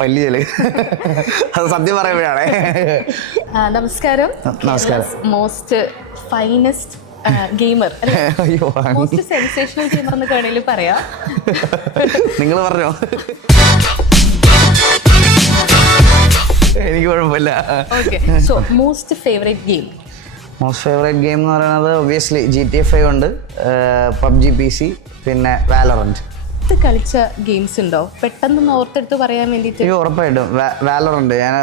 പല്ലിയല് അത് സത്യം പറയുമ്പോഴാണേ. നമസ്കാരം. നമസ്കാരം. Most finest gamer, most sensational gamer എന്ന് വേണമെങ്കിൽ പറയാം. നിങ്ങൾ പറഞ്ഞോ, എനിക്ക് കുഴപ്പമില്ല. Okay, so most favourite game? Most favourite game എന്ന് പറയുന്നത് ഒബ്വിയസ്ലി GTA 5 ഉണ്ട്, PUBG PC, പിന്നെ വാലറന്റ്. കളിച്ച ഗെയിംസ് ഉണ്ടോ പെട്ടെന്ന് ഓർത്തെടുത്ത് പറയാൻ വേണ്ടിയിട്ട്? ഉറപ്പായിട്ടും വാലറന്റ്. ഞാൻ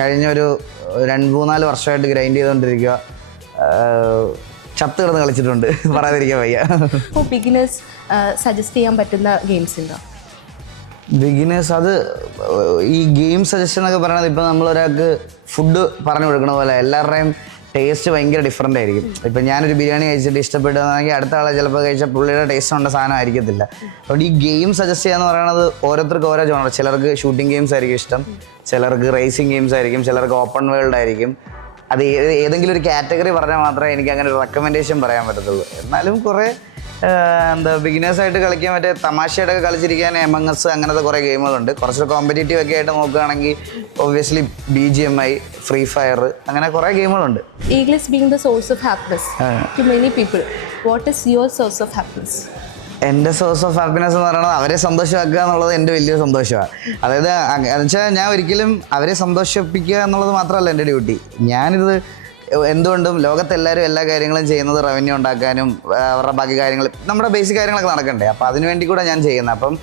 കഴിഞ്ഞൊരു 2-3-4 വർഷമായിട്ട് ഗ്രൈൻഡ് ചെയ്തുകൊണ്ടിരിക്കുക. ചത്ത് കിടന്ന് കളിച്ചിട്ടുണ്ട്, പറയാതിരിക്കാൻ വയ്യ. ഇപ്പോൾ ബിഗിനേഴ്സ് സജസ്റ്റ് ചെയ്യാൻ പറ്റുന്ന ഗെയിംസ് ഉണ്ടോ? ബിഗിനേഴ്സ്, അത് ഈ ഗെയിം സജഷൻ എന്നൊക്കെ പറയുന്നത് ഇപ്പം നമ്മളൊരാൾക്ക് ഫുഡ് പറഞ്ഞു കൊടുക്കണ പോലെ എല്ലാവരുടെയും ടേസ്റ്റ് ഭയങ്കര ഡിഫറെൻ്റ് ആയിരിക്കും. ഇപ്പം ഞാനൊരു ബിരിയാണി കഴിച്ചിട്ട് ഇഷ്ടപ്പെട്ടതെങ്കിൽ അടുത്ത ആളെ ചിലപ്പോൾ കഴിച്ചാൽ പുള്ളിയുടെ ടേസ്റ്റ് ഉള്ള സാധനം ആയിരിക്കത്തില്ല. അതുകൊണ്ട് ഈ ഗെയിം സജസ്റ്റ് ചെയ്യാന്ന് പറയുന്നത് ഓരോരുത്തർക്ക് ഓരോ ജോണർ. ചിലർക്ക് ഷൂട്ടിംഗ് ഗെയിംസ് ആയിരിക്കും ഇഷ്ടം, ചിലർക്ക് റേസിംഗ് ഗെയിംസ് ആയിരിക്കും, ചിലർക്ക് ഓപ്പൺ വേൾഡ് ആയിരിക്കും. അത് ഏതെങ്കിലും ഒരു കാറ്റഗറി പറഞ്ഞാൽ മാത്രമേ എനിക്ക് അങ്ങനെ ഒരു റെക്കമെൻഡേഷൻ പറയാൻ പറ്റത്തുള്ളൂ. എന്നാലും കുറേ ബിഗിനേഴ്സായിട്ട് കളിക്കാൻ പറ്റിയ തമാശയായിട്ടൊക്കെ കളിച്ചിരിക്കാൻ എമംഗ് അസ് അങ്ങനത്തെ കുറേ ഗെയിമുകളുണ്ട്. കുറച്ച് കോമ്പറ്റേറ്റീവ് ഒക്കെ ആയിട്ട് നോക്കുകയാണെങ്കിൽ ഒബ്വിയസ്ലി BGMI, ഫ്രീ ഫയർ, അങ്ങനെ കുറേ ഗെയിമുകളുണ്ട്. Eagles being the source of happiness to many people, what is your source of happiness? എൻ്റെ സോഴ്സ് ഓഫ് ഹാപ്പിനെസ് എന്ന് പറയുന്നത് അവരെ സന്തോഷമാക്കുക എന്നുള്ളത് എൻ്റെ വലിയൊരു സന്തോഷമാണ്. അതായത് എന്നുവെച്ചാൽ ഞാൻ ഒരിക്കലും അവരെ സന്തോഷിപ്പിക്കുക എന്നുള്ളത് മാത്രമല്ല എൻ്റെ ഡ്യൂട്ടി. ഞാനിത് എന്തുകൊണ്ടും ലോകത്തെല്ലാവരും എല്ലാ കാര്യങ്ങളും ചെയ്യുന്നത് റവന്യൂ ഉണ്ടാക്കാനും അവരുടെ ബാക്കി കാര്യങ്ങൾ നമ്മുടെ ബേസിക് കാര്യങ്ങളൊക്കെ നടക്കണ്ടേ. അപ്പോൾ അതിന് വേണ്ടി കൂടെ ഞാൻ ചെയ്യുന്നത്. അപ്പം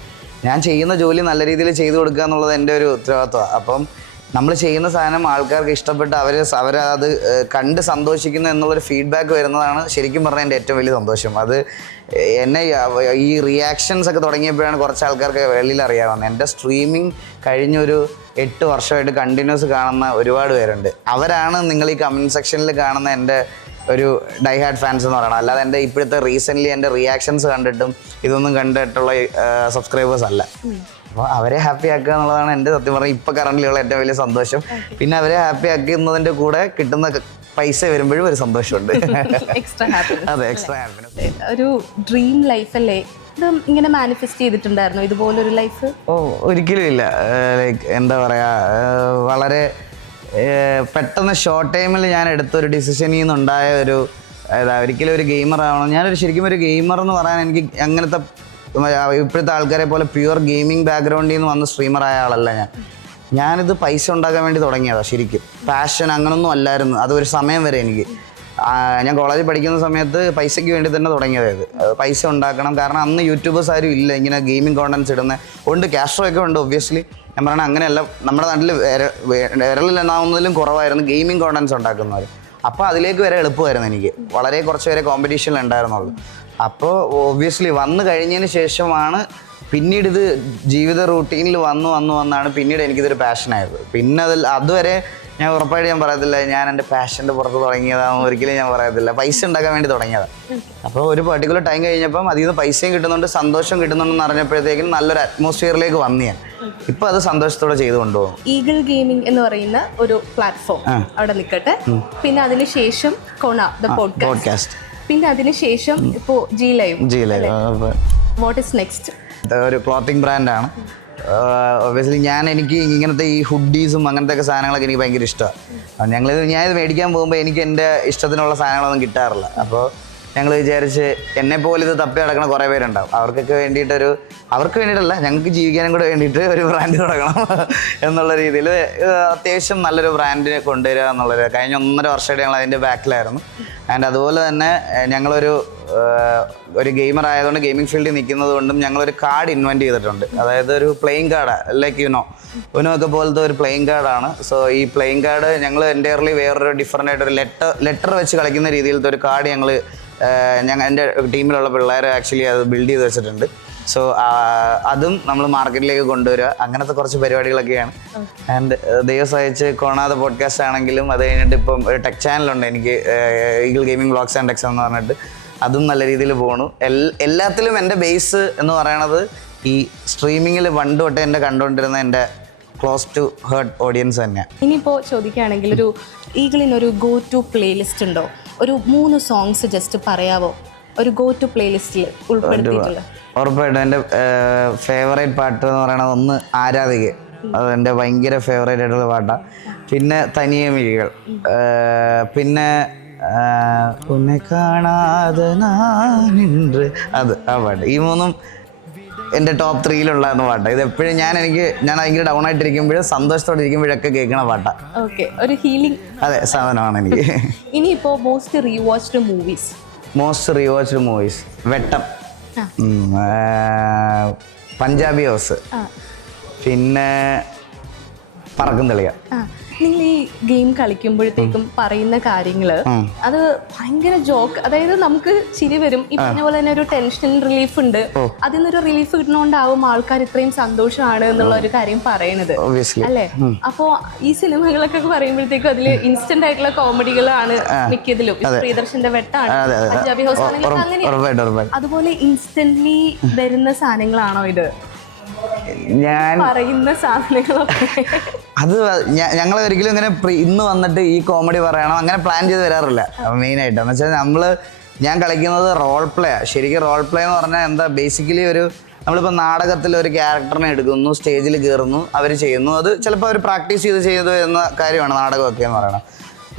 ഞാൻ ചെയ്യുന്ന ജോലി നല്ല രീതിയിൽ ചെയ്തു കൊടുക്കുക എന്നുള്ളത് എൻ്റെ ഒരു ഉത്തരവാദിത്വമാണ്. അപ്പം നമ്മൾ ചെയ്യുന്ന സാധനം ആൾക്കാർക്ക് ഇഷ്ടപ്പെട്ട് അവരത് കണ്ട് സന്തോഷിക്കുന്നു എന്നുള്ളൊരു ഫീഡ്ബാക്ക് വരുന്നതാണ് ശരിക്കും പറഞ്ഞാൽ എൻ്റെ ഏറ്റവും വലിയ സന്തോഷം. അത് എന്നെ ഈ റിയാക്ഷൻസ് ഒക്കെ തുടങ്ങിയപ്പോഴാണ് കുറച്ച് ആൾക്കാർക്ക് വെളിയിൽ അറിയാവുന്നത്. എൻ്റെ സ്ട്രീമിങ് കഴിഞ്ഞൊരു 8 വർഷമായിട്ട് കണ്ടിന്യൂസ് കാണുന്ന ഒരുപാട് പേരുണ്ട്. അവരാണ് നിങ്ങൾ ഈ കമൻറ്റ് സെക്ഷനിൽ കാണുന്ന എൻ്റെ ഒരു ഡൈ ഹാർഡ് ഫാൻസ് എന്ന് പറയണം. അല്ലാതെ എൻ്റെ ഇപ്പോഴത്തെ റീസെൻ്റ്ലി എൻ്റെ റിയാക്ഷൻസ് കണ്ടിട്ടും ഇതൊന്നും കണ്ടിട്ടുള്ള സബ്സ്ക്രൈബേഴ്സ് അല്ല. അപ്പോൾ അവരെ ഹാപ്പി ആക്കുക എന്നുള്ളതാണ് എൻ്റെ സത്യം പറഞ്ഞാൽ ഇപ്പോൾ കറൻ്റിലുള്ള ഏറ്റവും വലിയ സന്തോഷം. പിന്നെ അവരെ ഹാപ്പി ആക്കുന്നതിൻ്റെ കൂടെ കിട്ടുന്ന പൈസ വരുമ്പോഴും ഒരു സന്തോഷമുണ്ട്. അതെ, എക്സ്ട്രാ ഹാപ്പിനെസ്. ഒരു ഡ്രീം ലൈഫ് അല്ലേ ഇത്? ഇങ്ങനെ മാനിഫെസ്റ്റ് ചെയ്തിട്ടുണ്ടായിരുന്നു ഇതുപോലൊരു ലൈഫ്? ഒരിക്കലും ഇല്ല. ലൈക്ക് എന്താ പറയുക, വളരെ പെട്ടെന്ന് ഷോർട്ട് ടൈമിൽ ഞാൻ എടുത്തൊരു ഡിസിഷനിൽ നിന്നുണ്ടായ ഒരു ഒരിക്കലും ഒരു ഗെയിമർ ആവണം. ഞാനൊരു ശരിക്കും ഒരു ഗെയിമർ എന്ന് പറയാൻ എനിക്ക് അങ്ങനത്തെ ഇപ്പോഴത്തെ ആൾക്കാരെ പോലെ പ്യുവർ ഗെയിമിംഗ് ബാക്ക്ഗ്രൗണ്ടിൽ നിന്ന് വന്ന് സ്ട്രീമറായ ആളല്ല ഞാനിത് പൈസ ഉണ്ടാക്കാൻ വേണ്ടി തുടങ്ങിയതാണ്. ശരിക്കും പാഷൻ അങ്ങനൊന്നും അല്ലായിരുന്നു. അതൊരു സമയം വരെ എനിക്ക് ഞാൻ കോളേജിൽ പഠിക്കുന്ന സമയത്ത് പൈസയ്ക്ക് വേണ്ടി തന്നെ തുടങ്ങിയത്. പൈസ ഉണ്ടാക്കണം, കാരണം അന്ന് യൂട്യൂബേഴ്സ് ആരും ഇല്ല ഇങ്ങനെ ഗെയിമിംഗ് കോണ്ടൻറ്റ്സ് ഇടുന്നത്. ഉണ്ട്, ക്യാഷ് ഒക്കെ ഉണ്ട് ഒബ്വിയസ്ലി. ഞാൻ പറയണത് അങ്ങനെയല്ല, നമ്മുടെ നാട്ടിൽ വിരലിലെണ്ണാവുന്നതിലും കുറവായിരുന്നു ഗെയിമിംഗ് കോണ്ടൻറ്റ്സ് ഉണ്ടാക്കുന്നവർ. അപ്പോൾ അതിലേക്ക് വരെ എളുപ്പമായിരുന്നു എനിക്ക്. വളരെ കുറച്ച് പേരെ കോമ്പറ്റീഷനിൽ ഉണ്ടായിരുന്നുള്ളൂ. അപ്പോൾ ഒബ്വിയസ്ലി വന്നു കഴിഞ്ഞതിന് ശേഷമാണ് പിന്നീട് ഇത് ജീവിത റൂട്ടീനിൽ വന്നാണ് പിന്നീട് എനിക്കിതൊരു പാഷനായത്. പിന്നെ അതുവരെ ഞാൻ ഉറപ്പായിട്ട് ഞാൻ പറയത്തില്ല ഞാൻ എൻ്റെ പാഷൻ്റെ പുറത്ത് തുടങ്ങിയതാണെന്ന് ഒരിക്കലും ഞാൻ പറയത്തില്ല. പൈസ ഉണ്ടാക്കാൻ വേണ്ടി തുടങ്ങിയതാണ്. അപ്പോൾ ഒരു പെർട്ടിക്കുലർ ടൈം കഴിഞ്ഞപ്പം അതിൽ നിന്ന് പൈസയും കിട്ടുന്നുണ്ട്, സന്തോഷം കിട്ടുന്നുണ്ടെന്ന് അറിഞ്ഞപ്പോഴത്തേക്കും നല്ലൊരു അറ്റ്മോസ്ഫിയറിലേക്ക് വന്നു ഞാൻ. ഇപ്പോൾ അത് സന്തോഷത്തോടെ ചെയ്തു കൊണ്ടുപോകും. ഈഗിൾ ഗെയിമിംഗ് എന്ന് പറയുന്ന ഒരു പ്ലാറ്റ്ഫോം അവിടെ നിൽക്കട്ടെ. പിന്നെ അതിനുശേഷം കൊണ ദ പോഡ്കാസ്റ്റ്, പിന്നെ അതിനുശേഷം ഇപ്പോൾ G live. What is next? ഒരു ക്ലോത്തിങ് ബ്രാൻഡാണ്. ഒബ്വിയസ്ലി എനിക്ക് ഇങ്ങനത്തെ ഈ ഹുഡീസും അങ്ങനത്തെ ഒക്കെ സാധനങ്ങളൊക്കെ എനിക്ക് ഭയങ്കര ഇഷ്ടമാണ്. ഞാനിത് മേടിക്കാൻ പോകുമ്പോൾ എനിക്ക് എൻ്റെ ഇഷ്ടത്തിനുള്ള സാധനങ്ങളൊന്നും കിട്ടാറില്ല. അപ്പോൾ ഞങ്ങൾ വിചാരിച്ച് എന്നെപ്പോലെ ഇത് തപ്പി നടക്കുന്ന കുറേ പേരുണ്ടാവും. അവർക്ക് വേണ്ടിയിട്ടല്ല, ഞങ്ങൾക്ക് ജീവിക്കാനും കൂടെ വേണ്ടിയിട്ട് ഒരു ബ്രാൻഡ് തുടങ്ങണം എന്നുള്ള രീതിയിൽ അത്യാവശ്യം നല്ലൊരു ബ്രാൻഡിനെ കൊണ്ടുവരിക എന്നുള്ളത് കഴിഞ്ഞ 1.5 വർഷമായിട്ട് ഞങ്ങൾ അതിൻ്റെ ബാക്കിലായിരുന്നു. ആൻഡ് അതുപോലെ തന്നെ ഞങ്ങളൊരു ഗെയിമർ ആയതുകൊണ്ട് ഗെയിമിംഗ് ഫീൽഡിൽ നിൽക്കുന്നത് കൊണ്ടും ഞങ്ങളൊരു കാർഡ് ഇൻവെൻറ്റ് ചെയ്തിട്ടുണ്ട്. അതായത് ഒരു പ്ലേയിങ് കാർഡ്, ലൈക്ക് യുനോ ഒക്കെ പോലത്തെ ഒരു പ്ലേയിങ് കാർഡാണ്. സോ ഈ പ്ലേയിങ് കാർഡ് ഞങ്ങൾ എൻ്റയർലി വേറൊരു ഡിഫറൻ്റ് ആയിട്ടൊരു ലെറ്റർ വെച്ച് കളിക്കുന്ന രീതിയിലത്തെ ഒരു കാർഡ് എൻ്റെ ടീമിലുള്ള പിള്ളേർ ആക്ച്വലി അത് ബിൽഡ് ചെയ്ത് വെച്ചിട്ടുണ്ട്. സോ അതും നമ്മൾ മാർക്കറ്റിലേക്ക് കൊണ്ടുവരിക, അങ്ങനത്തെ കുറച്ച് പരിപാടികളൊക്കെയാണ്. ആൻഡ് ദൈവം സഹായിച്ച് കോണാതെ പോഡ്കാസ്റ്റ് ആണെങ്കിലും അത് കഴിഞ്ഞിട്ട് ഇപ്പം ഒരു ടെക് ചാനലുണ്ട് എനിക്ക്, eagle gaming vlogs and techs എന്ന് പറഞ്ഞിട്ട്. അതും നല്ല രീതിയിൽ പോകണു. എല്ലാത്തിലും എൻ്റെ ബേസ് എന്ന് പറയണത് ഈ സ്ട്രീമിങ്ങിൽ പണ്ട് തൊട്ട് എൻ്റെ കണ്ടുകൊണ്ടിരുന്ന എൻ്റെ ക്ലോസ് ടു ഹേർട്ട് ഓഡിയൻസ് തന്നെയാണ്. ഇനിയിപ്പോൾ ചോദിക്കുകയാണെങ്കിൽ ഒരു ഈഗിളിനൊരു ഗോ ടു പ്ലേലിസ്റ്റ് ഉണ്ടോ? ഒരു 3 സോങ്സ് ജസ്റ്റ് പറയാവോ? ഒരു ഗോ ടു പ്ലേലിസ്റ്റിൽ ഉൾപ്പെടുത്തിയിട്ടുള്ള? ഉറപ്പായിട്ടും എൻ്റെ ഫേവറേറ്റ് പാട്ട് എന്ന് പറയുന്നത് ഒന്ന് ആരാധിക, അത് എൻ്റെ ഭയങ്കര ഫേവറേറ്റ് ആയിട്ടുള്ള പാട്ടാണ്. പിന്നെ തനിയെ മിഴികൾ, പിന്നെ ഉന്നെ കാണാതെ നാനിன்று, അത് ആ പാട്ട്. ഈ മൂന്നും എൻ്റെ ടോപ്പ് 3-ലുള്ള പാട്ടാണ്. ഇത് എപ്പോഴും ഞാൻ ഭയങ്കര ഡൗൺ ആയിട്ടിരിക്കുമ്പോഴും സന്തോഷത്തോടെ ഇരിക്കുമ്പോഴൊക്കെ കേൾക്കണ പാട്ടാണ്. ഓക്കെ, ഒരു ഹീലിംഗ് അതെ സാധനമാണ് എനിക്ക്. ഇനിയിപ്പോ മോസ്റ്റ് റീവാച്ച്ഡ് മൂവീസ് വെട്ടം, പഞ്ചാബി ഹൗസ്, പിന്നെ പറക്കും തെളിയ. നിങ്ങൾ ഈ ഗെയിം കളിക്കുമ്പോഴത്തേക്കും പറയുന്ന കാര്യങ്ങള് അത് ഭയങ്കര ജോക്ക്, അതായത് നമുക്ക് ചിരി വരും. ഈ പറഞ്ഞ പോലെ തന്നെ ഒരു ടെൻഷൻ റിലീഫ് ഉണ്ട്, അതിൽ നിന്നൊരു റിലീഫ് കിട്ടണോണ്ടാവും ആൾക്കാർ ഇത്രയും സന്തോഷമാണ് എന്നുള്ള ഒരു കാര്യം പറയണത് അല്ലേ? അപ്പോ ഈ സിനിമകളൊക്കെ പറയുമ്പോഴത്തേക്കും അതില് ഇൻസ്റ്റന്റ് ആയിട്ടുള്ള കോമഡികളാണ് മിക്കതിലും. പ്രിയദർശന്റെ വെട്ടാണ്, പഞ്ചാബി ഹൗസ് ആണെങ്കിലും അങ്ങനെ. അതുപോലെ ഇൻസ്റ്റന്റ്ലി വരുന്ന സാധനങ്ങളാണോ ഇത്? ഞാൻ പറയുന്ന സാധനങ്ങളൊക്കെ അത് ഞങ്ങൾ ഒരിക്കലും ഇങ്ങനെ ഇന്ന് വന്നിട്ട് ഈ കോമഡി പറയണം അങ്ങനെ പ്ലാൻ ചെയ്ത് വരാറില്ല. മെയിനായിട്ട് എന്ന് വെച്ചാൽ ഞാൻ കളിക്കുന്നത് റോൾ പ്ലേ ആണ്. ശരിക്കും റോൾ പ്ലേ എന്ന് പറഞ്ഞാൽ എന്താ, ബേസിക്കലി നമ്മളിപ്പോൾ നാടകത്തിൽ ഒരു ക്യാരക്ടറിനെ എടുക്കുന്നു, സ്റ്റേജിൽ കയറുന്നു, അവർ ചെയ്യുന്നു. അത് ചിലപ്പോൾ അവർ പ്രാക്ടീസ് ചെയ്തു എന്ന കാര്യമാണ് നാടകമൊക്കെ എന്ന് പറയുന്നത്.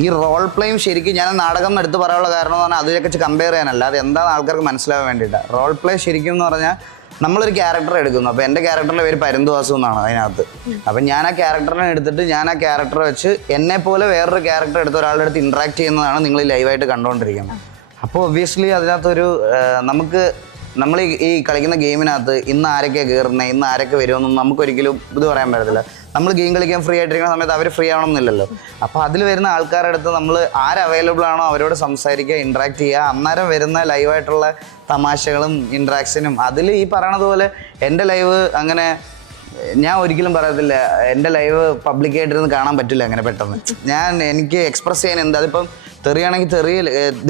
ഈ റോൾ പ്ലേയും ശരിക്കും ഞാൻ നാടകം എടുത്ത് പറയാനുള്ള കാരണം എന്ന് പറഞ്ഞാൽ അതിലേക്ക് വെച്ച് കമ്പയർ ചെയ്യാനല്ല, അത് എന്താണെന്ന് ആൾക്കാർക്ക് മനസ്സിലാവാൻ വേണ്ടിയിട്ടാണ്. റോൾ പ്ലേ ശരിക്കും എന്ന് പറഞ്ഞാൽ നമ്മളൊരു ക്യാരക്ടർ എടുക്കുന്നു. അപ്പോൾ എൻ്റെ ക്യാരക്ടറിൻ്റെ പേര് പരുന്തുവാസു എന്നാണ് അതിനകത്ത്. അപ്പം ഞാൻ ആ ക്യാരക്ടറിനെ എടുത്തിട്ട് ഞാൻ ആ ക്യാരക്ടർ വെച്ച് എന്നെപ്പോലെ വേറൊരു ക്യാരക്ടർ എടുത്ത് ഒരാളുടെ അടുത്ത് ഇൻട്രാക്ട് ചെയ്യുന്നതാണ് നിങ്ങൾ ലൈവായിട്ട് കണ്ടുകൊണ്ടിരിക്കുന്നത്. അപ്പോൾ ഒബ്വിയസ്ലി അതിനകത്തൊരു നമ്മൾ ഈ കളിക്കുന്ന ഗെയിമിനകത്ത് ഇന്ന് ആരൊക്കെയാണ് കയറുന്നത്, ഇന്ന് ആരൊക്കെ വരുമെന്നൊന്നും നമുക്കൊരിക്കലും ഇത് പറയാൻ പറ്റത്തില്ല. നമ്മൾ ഗെയിം കളിക്കാൻ ഫ്രീ ആയിട്ടിരിക്കുന്ന സമയത്ത് അവർ ഫ്രീ ആവണമെന്നില്ലല്ലോ. അപ്പോൾ അതിൽ വരുന്ന ആൾക്കാരുടെ അടുത്ത് നമ്മൾ ആര് അവൈലബിൾ ആണോ അവരോട് സംസാരിക്കുക, ഇൻട്രാക്ട് ചെയ്യുക. അന്നേരം വരുന്ന ലൈവായിട്ടുള്ള തമാശകളും ഇൻട്രാക്ഷനും അതിൽ ഈ പറയണതുപോലെ എൻ്റെ ലൈവ് അങ്ങനെ ഞാൻ ഒരിക്കലും പറയത്തില്ല എൻ്റെ ലൈവ് പബ്ലിക്കായിട്ടിരുന്ന് കാണാൻ പറ്റില്ല അങ്ങനെ പെട്ടെന്ന്. എനിക്ക് എക്സ്പ്രസ് ചെയ്യാൻ എന്താ, അതിപ്പം തെറിയാണെങ്കിൽ തെറി,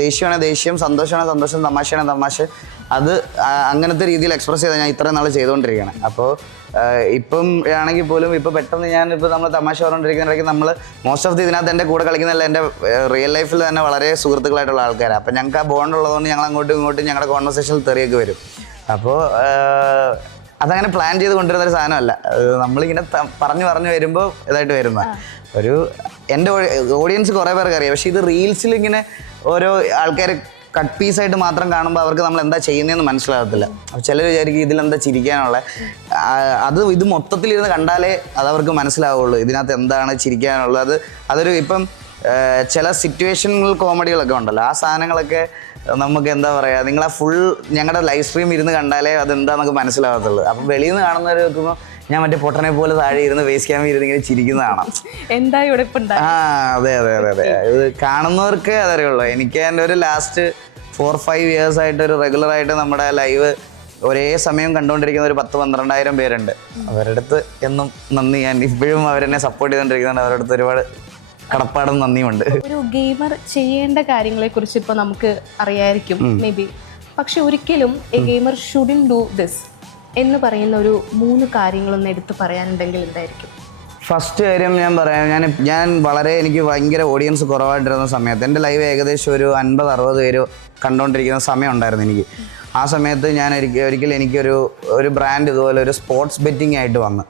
ദേഷ്യമാണെങ്കിൽ ദേഷ്യം, സന്തോഷമാണെങ്കിൽ സന്തോഷം, തമാശയാണെങ്കിൽ തമാശ, അത് അങ്ങനത്തെ രീതിയിൽ എക്സ്പ്രസ് ചെയ്താൽ ഞാൻ ഇത്രയും നാൾ ചെയ്തുകൊണ്ടിരിക്കുകയാണ്. അപ്പോൾ ഇപ്പം ആണെങ്കിൽ പോലും ഇപ്പോൾ പെട്ടെന്ന് നമ്മൾ തമാശ പറഞ്ഞുകൊണ്ടിരിക്കുന്നതിടയ്ക്ക് നമ്മൾ മോസ്റ്റ് ഓഫ് ഇതിനകത്ത് എൻ്റെ കൂടെ കളിക്കുന്നതല്ല എൻ്റെ റിയൽ ലൈഫിൽ തന്നെ വളരെ സുഹൃത്തുക്കളായിട്ടുള്ള ആൾക്കാരാണ്. അപ്പോൾ ഞങ്ങൾക്ക് ആ ബോണ്ട് ഉള്ളതുകൊണ്ട് ഞങ്ങൾ അങ്ങോട്ടും ഇങ്ങോട്ടും ഞങ്ങളുടെ കോൺവെർസേഷനിൽ തെറിയൊക്കെ വരും. അപ്പോൾ അതങ്ങനെ പ്ലാൻ ചെയ്ത് കൊണ്ടുവരുന്നൊരു സാധനമല്ല, നമ്മളിങ്ങനെ പറഞ്ഞു വരുമ്പോൾ ഇതായിട്ട് വരുന്ന എൻ്റെ ഓഡിയൻസ് കുറേ പേർക്ക് അറിയാം. പക്ഷേ ഇത് റീൽസിൽ ഇങ്ങനെ ഓരോ ആൾക്കാർ കട്ട് പീസായിട്ട് മാത്രം കാണുമ്പോൾ അവർക്ക് നമ്മൾ എന്താ ചെയ്യുന്നതെന്ന് മനസ്സിലാകത്തില്ല. അപ്പോൾ ചിലർ വിചാരിക്കും ഇതിലെന്താ ചിരിക്കാനുള്ള, ഇത് മൊത്തത്തിലിരുന്ന് കണ്ടാലേ അതവർക്ക് മനസ്സിലാവുള്ളൂ ഇതിനകത്ത് എന്താണ് ചിരിക്കാനുള്ളത്. അതൊരു ഇപ്പം ചില സിറ്റുവേഷണൽ കോമഡികളൊക്കെ ഉണ്ടല്ലോ, ആ സാധനങ്ങളൊക്കെ നമുക്ക് എന്താ പറയുക, നിങ്ങൾ ആ ഫുൾ ഞങ്ങളുടെ ലൈവ് സ്ട്രീം ഇരുന്ന് കണ്ടാലേ അതെന്താണെന്നൊക്കെ മനസ്സിലാകത്തുള്ളൂ. അപ്പം വെളിയിൽ നിന്ന് കാണുന്നവർ വെക്കുമ്പോൾ ഞാൻ മറ്റേ പൊട്ടനെ പോലെ താഴെ ഇരുന്ന് വേസ്റ്റ് ക്യാമ്പിൽ ഇരുന്ന് ഇങ്ങനെ ചിരിക്കുന്ന കാണാം. എന്താ ഇവിടെ അതെ ഇത് കാണുന്നവർക്ക് അതറിയുള്ളൂ. എനിക്ക് എൻ്റെ ഒരു ലാസ്റ്റ് 4-5 years ആയിട്ട് ഒരു റെഗുലറായിട്ട് നമ്മുടെ ലൈവ് ഒരേ സമയം കണ്ടുകൊണ്ടിരിക്കുന്ന ഒരു 10-12,000 പേരുണ്ട്. അവരുടെ അടുത്ത് എന്നും നന്ദി. ഞാൻ ഇപ്പോഴും അവരെന്നെ സപ്പോർട്ട് ചെയ്തുകൊണ്ടിരിക്കുന്നുണ്ട്. അവരുടെ അടുത്ത് ഒരുപാട് കടപ്പാടും നന്ദിയുണ്ട്. ഒരു ഗെയിമർ ചെയ്യേണ്ട കാര്യങ്ങളെ കുറിച്ച് ഇപ്പോൾ നമുക്ക് അറിയായിരിക്കും മേ ബി, പക്ഷെ ഒരിക്കലും A gamer shouldn't do this എന്ന് പറയുന്ന ഒരു 3 കാര്യങ്ങളൊന്ന് എടുത്ത് പറയാനുണ്ടെങ്കിൽ എന്തായിരിക്കും? ഫസ്റ്റ് കാര്യം ഞാൻ പറയാം, എനിക്ക് ഭയങ്കര ഓഡിയൻസ് കുറവായിട്ടിരുന്ന സമയത്ത് എൻ്റെ ലൈവ് ഏകദേശം ഒരു 50-60 പേര് കണ്ടുകൊണ്ടിരിക്കുന്ന സമയം ഉണ്ടായിരുന്നു എനിക്ക്. ആ സമയത്ത് ഞാൻ ഒരിക്കലും എനിക്കൊരു ബ്രാൻഡ് ഇതുപോലെ ഒരു സ്പോർട്സ് ബെറ്റിംഗ് ആയിട്ട് വന്നു.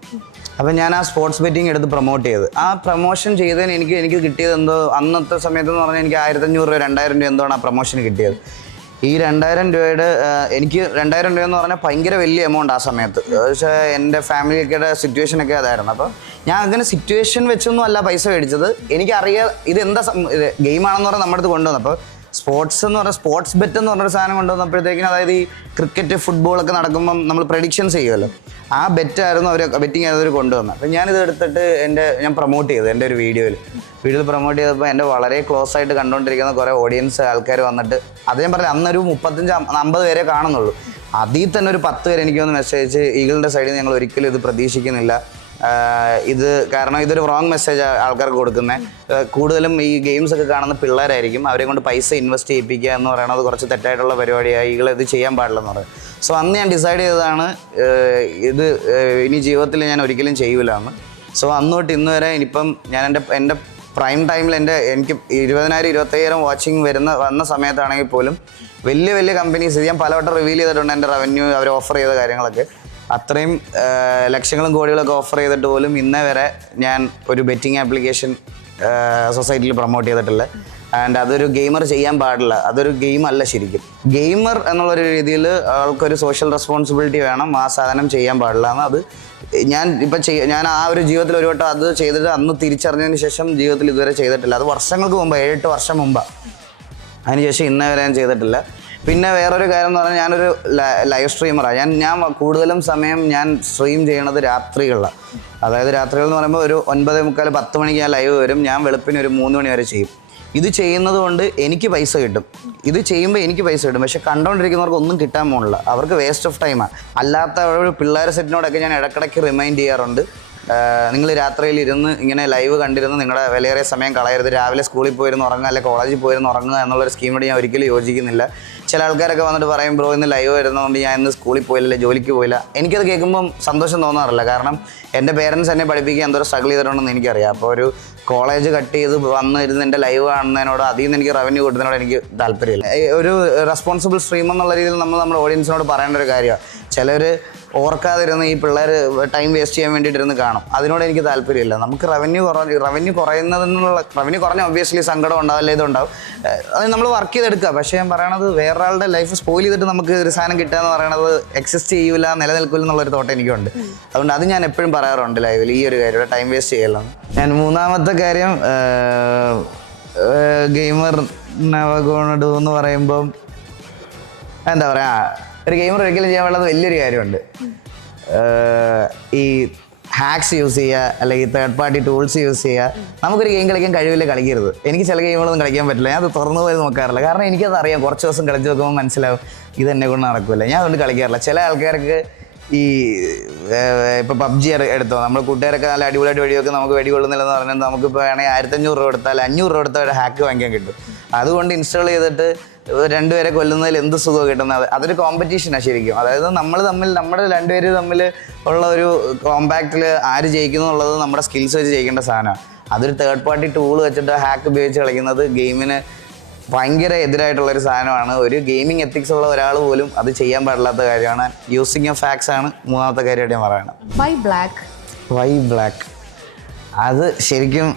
അപ്പം ഞാൻ ആ സ്പോർട്സ് ബെറ്റിംഗ് എടുത്ത് പ്രൊമോട്ട് ചെയ്ത്, ആ പ്രൊമോഷൻ ചെയ്തതിന് എനിക്ക് കിട്ടിയത് എന്തോ അന്നത്തെ സമയത്ത് എന്ന് പറഞ്ഞാൽ എനിക്ക് 1,500 രൂപ 2,000 രൂപ എന്തോണ് ആ പ്രൊമോഷൻ കിട്ടിയത്. ഈ 2,000 രൂപയുടെ എനിക്ക് 2,000 രൂപ എന്ന് പറഞ്ഞാൽ ഭയങ്കര വലിയ എമൗണ്ട് ആ സമയത്ത്. പക്ഷേ എൻ്റെ ഫാമിലിയൊക്കെ സിറ്റുവേഷനൊക്കെ അതായിരുന്നു. അപ്പോൾ ഞാൻ അങ്ങനെ സിറ്റുവേഷൻ വെച്ചൊന്നും അല്ല പൈസ മേടിച്ചത്. എനിക്കറിയാം ഇതെന്താ ഗെയിമാണെന്ന് പറഞ്ഞാൽ നമ്മുടെ അടുത്ത് കൊണ്ടുവന്നു. അപ്പോൾ സ്പോർട്സ് എന്ന് പറഞ്ഞാൽ സ്പോർട്സ് ബെറ്റ് എന്ന് പറഞ്ഞൊരു സാധനം കൊണ്ടുവന്നപ്പോഴത്തേക്കിനും, അതായത് ഈ ക്രിക്കറ്റ് ഫുട്ബോളൊക്കെ നടക്കുമ്പം നമ്മൾ പ്രഡിക്ഷൻസ് ചെയ്യുമല്ലോ, ആ ബെറ്റിംഗ് ആയിരുന്നു അവർ കൊണ്ടുവന്നത്. അപ്പം ഞാനിത് എടുത്തിട്ട് ഞാൻ പ്രൊമോട്ട് ചെയ്തു എൻ്റെ ഒരു വീഡിയോയിൽ പ്രൊമോട്ട് ചെയ്തപ്പോൾ എൻ്റെ വളരെ ക്ലോസ് ആയിട്ട് കണ്ടുകൊണ്ടിരിക്കുന്ന കുറേ ഓഡിയൻസ് ആൾക്കാർ വന്നിട്ട്, അത് ഞാൻ പറഞ്ഞില്ല അന്നൊരു 35-50 പേരെ കാണുന്നുള്ളൂ. അതിൽ തന്നെ ഒരു 10 പേര് എനിക്ക് വന്ന് മെസ്സേജ്, ഈഗിളിൻ്റെ സൈഡിൽ നിന്ന് ഞങ്ങൾ ഒരിക്കലും ഇത് പ്രതീക്ഷിക്കുന്നില്ല, കാരണം ഇതൊരു റോങ് മെസ്സേജ് ആൾക്കാർക്ക് കൊടുക്കുന്നത്. കൂടുതലും ഈ ഗെയിംസ് ഒക്കെ കാണുന്ന പിള്ളേരായിരിക്കും, അവരെ കൊണ്ട് പൈസ ഇൻവെസ്റ്റ് ചെയ്യിപ്പിക്കുക എന്ന് പറയുന്നത് കുറച്ച് തെറ്റായിട്ടുള്ള പരിപാടിയാണ്, ഇത് ചെയ്യാൻ പാടില്ലെന്ന് പറയും. സോ അന്ന് ഞാൻ ഡിസൈഡ് ചെയ്തതാണ് ഇനി ജീവിതത്തിൽ ഞാൻ ഒരിക്കലും ചെയ്യൂല എന്ന്. സോ അന്ന് തൊട്ട് ഇന്ന് വരെ ഇനിയിപ്പം ഞാൻ എൻ്റെ പ്രൈം ടൈമിൽ എനിക്ക് 20,000-25,000 വാച്ചിങ് വന്ന സമയത്താണെങ്കിൽ പോലും വലിയ വലിയ കമ്പനീസ് ഞാൻ പലവട്ടം റിവീൽ ചെയ്തിട്ടുണ്ട് എൻ്റെ റവന്യൂ അവർ ഓഫർ ചെയ്ത കാര്യങ്ങളൊക്കെ. അത്രയും ലക്ഷങ്ങളും കോടികളൊക്കെ ഓഫർ ചെയ്തിട്ട് പോലും ഇന്നേ വരെ ഞാൻ ഒരു ബെറ്റിംഗ് ആപ്ലിക്കേഷൻ സൊസൈറ്റിയിൽ പ്രൊമോട്ട് ചെയ്തിട്ടില്ല. ആൻഡ് അതൊരു ഗെയിമർ ചെയ്യാൻ പാടില്ല, അതൊരു ഗെയിം അല്ല ശരിക്കും. ഗെയിമർ എന്നുള്ളൊരു രീതിയിൽ ആൾക്കൊരു സോഷ്യൽ റെസ്പോൺസിബിലിറ്റി വേണം, ആ സാധനം ചെയ്യാൻ പാടില്ല എന്ന്. അത് ഞാൻ ആ ഒരു ജീവിതത്തിൽ ഒരു വട്ടം അത് ചെയ്തിട്ട് അന്ന് തിരിച്ചറിഞ്ഞതിന് ശേഷം ജീവിതത്തിൽ ഇതുവരെ ചെയ്തിട്ടില്ല. അത് വർഷങ്ങൾക്ക് മുമ്പ്, 7-8 വർഷം മുമ്പാണ്. അതിനുശേഷം ഇന്നേ വരെ ഞാൻ ചെയ്തിട്ടില്ല. പിന്നെ വേറൊരു കാര്യം എന്ന് പറഞ്ഞാൽ ഞാനൊരു ലൈവ് സ്ട്രീമറാണ്. ഞാൻ കൂടുതലും സമയം ഞാൻ സ്ട്രീം ചെയ്യണത് രാത്രികളിലാണ്. അതായത് രാത്രികൾ എന്ന് പറയുമ്പോൾ ഒരു 9:45-10 മണിക്ക് ഞാൻ ലൈവ് വരും. ഞാൻ വെളുപ്പിന് ഒരു 3 മണി വരെ ചെയ്യും. ഇത് ചെയ്യുന്നത് കൊണ്ട് എനിക്ക് പൈസ കിട്ടും, ഇത് ചെയ്യുമ്പോൾ എനിക്ക് പൈസ കിട്ടും. പക്ഷെ കണ്ടുകൊണ്ടിരിക്കുന്നവർക്ക് ഒന്നും കിട്ടാൻ പോകുന്നില്ല, അവർക്ക് വേസ്റ്റ് ഓഫ് ടൈമാണ്. അല്ലാത്ത ഒരു പിള്ളേർ സെറ്റിനോടൊക്കെ ഞാൻ ഇടയ്ക്കിടയ്ക്ക് റിമൈൻഡ് ചെയ്യാറുണ്ട്, നിങ്ങൾ രാത്രിയിൽ ഇരുന്ന് ഇങ്ങനെ ലൈവ് കണ്ടിരുന്ന് നിങ്ങളുടെ വിലയേറിയ സമയം കളയരുത്. രാവിലെ സ്കൂളിൽ പോയിരുന്ന് ഉറങ്ങുക, അല്ലെങ്കിൽ കോളേജിൽ പോയിരുന്ന് ഉറങ്ങുക എന്നുള്ളൊരു സ്കീമോട് ഞാൻ ഒരിക്കലും യോജിക്കുന്നില്ല. ചില ആൾക്കാരൊക്കെ വന്നിട്ട് പറയും, ബ്രോ ഇന്ന് ലൈവ് വരുന്നതുകൊണ്ട് ഞാൻ ഇന്ന് സ്കൂളിൽ പോയില്ല, ജോലിക്ക് പോയില്ല. എനിക്കത് കേൾക്കുമ്പം സന്തോഷം തോന്നാറില്ല. കാരണം എൻ്റെ പേരൻസ് എന്നെ പഠിപ്പിക്കാൻ എന്തോരം സ്ട്രഗിൾ ചെയ്തിട്ടുണ്ടെന്ന് എനിക്കറിയാം. അപ്പോൾ ഒരു കോളേജ് കട്ട് ചെയ്ത് വന്നിരുന്ന് എൻ്റെ ലൈവ് കാണുന്നതിനോട്, അതിൽ നിന്ന് എനിക്ക് റവന്യൂ കിട്ടുന്നതിനോട് എനിക്ക് താല്പര്യമില്ല. ഒരു റെസ്പോൺസിബിൾ സ്ട്രീം എന്നുള്ള രീതിയിൽ നമ്മുടെ ഓഡിയൻസിനോട് പറയേണ്ട ഒരു കാര്യമാണ്. ചിലർ ഓർക്കാതിരുന്ന് ഈ പിള്ളേർ ടൈം വേസ്റ്റ് ചെയ്യാൻ വേണ്ടിയിട്ടിരുന്ന് കാണും, അതിനോട് എനിക്ക് താല്പര്യമില്ല. നമുക്ക് റവന്യൂ കുറഞ്ഞ ഒബ്വിയസ്ലി സങ്കടം ഉണ്ടാവില്ല, ഇതുണ്ടാവും. അത് നമ്മൾ വർക്ക് ചെയ്തെടുക്കുക. പക്ഷേ ഞാൻ പറയണത് വേറൊരാളുടെ ലൈഫ് സ്പോയിൽ ചെയ്തിട്ട് നമുക്ക് ഒരു സാധനം കിട്ടുക എന്ന് പറയണത് എക്സിസ്റ്റ് ചെയ്യില്ല, നിലനിൽക്കില്ല എന്നുള്ളൊരു തോട്ടം എനിക്കുണ്ട്. അതുകൊണ്ട് അത് ഞാൻ എപ്പോഴും പറയാറുണ്ട് ലൈവിൽ, ഈ ഒരു കാര്യം ടൈം വേസ്റ്റ് ചെയ്യലാണ്. ഞാൻ മൂന്നാമത്തെ കാര്യം ഗെയിമർ നവഗുണഡു എന്ന് പറയുമ്പം എന്താ പറയുക, ഒരു ഗെയിമർ ഒരിക്കലും ചെയ്യാൻ പാടുള്ളത് വലിയൊരു കാര്യമുണ്ട്. ഈ ഹാക്സ് യൂസ് ചെയ്യുക, അല്ലെങ്കിൽ തേർഡ് പാർട്ടി ടൂൾസ് യൂസ് ചെയ്യുക. നമുക്കൊരു ഗെയിം കളിക്കാൻ കഴിവില്ല, കളിക്കരുത്. എനിക്ക് ചില ഗെയിമുകളൊന്നും കളിക്കാൻ പറ്റില്ല, ഞാൻ അത് തുറന്നു പോയി നോക്കാറില്ല. കാരണം എനിക്കത് അറിയാം, കുറച്ച് ദിവസം കളിച്ച് നോക്കുമ്പോൾ മനസ്സിലാവും ഇത് എന്നെ കൊണ്ട് നടക്കില്ല, ഞാൻ അതുകൊണ്ട് കളിക്കാറില്ല. ചില ആൾക്കാർക്ക് ഈ ഇപ്പോൾ പബ്ജി എടുത്തോ, നമ്മൾ കൂട്ടുകാരൊക്കെ നല്ല അടിപൊളിയായിട്ട് വെടിവെക്കും, നമുക്ക് വെടി കൊള്ളുന്നില്ലെന്ന് പറഞ്ഞാൽ നമുക്കിപ്പോൾ വേണമെങ്കിൽ 1,500 രൂപ കൊടുത്താൽ 500 രൂപ കൊടുത്താൽ ഒരു ഹാക്ക് വാങ്ങിക്കാൻ കിട്ടും. അതുകൊണ്ട് ഇൻസ്റ്റാൾ ചെയ്തിട്ട് 2 പേരെ കൊല്ലുന്നതിൽ എന്ത് സുഖം കിട്ടുന്നത്. അതൊരു കോമ്പറ്റീഷനാണ് ശരിക്കും. അതായത് നമ്മുടെ 2 പേര് തമ്മിൽ ഉള്ള ഒരു കോമ്പാക്റ്റിൽ ആര് ജയിക്കുന്നു എന്നുള്ളത് നമ്മുടെ സ്കിൽസ് വെച്ച് ജയിക്കേണ്ട സാധനമാണ്. അതൊരു തേർഡ് പാർട്ടി ടൂൾ വെച്ചിട്ട് ഹാക്ക് ഉപയോഗിച്ച് കളിക്കുന്നത് ഗെയിമിന് ഭയങ്കര എതിരായിട്ടുള്ളൊരു സാധനമാണ്. ഒരു ഗെയിമിംഗ് എത്തിക്സ് ഉള്ള ഒരാൾ പോലും അത് ചെയ്യാൻ പാടില്ലാത്ത കാര്യമാണ്. യൂസിങ് ഓഫ് ഫാക്സ് ആണ് മൂന്നാമത്തെ കാര്യമായിട്ട് ഞാൻ പറയണം. വൈ ബ്ലാക്ക് അത് ശരിക്കും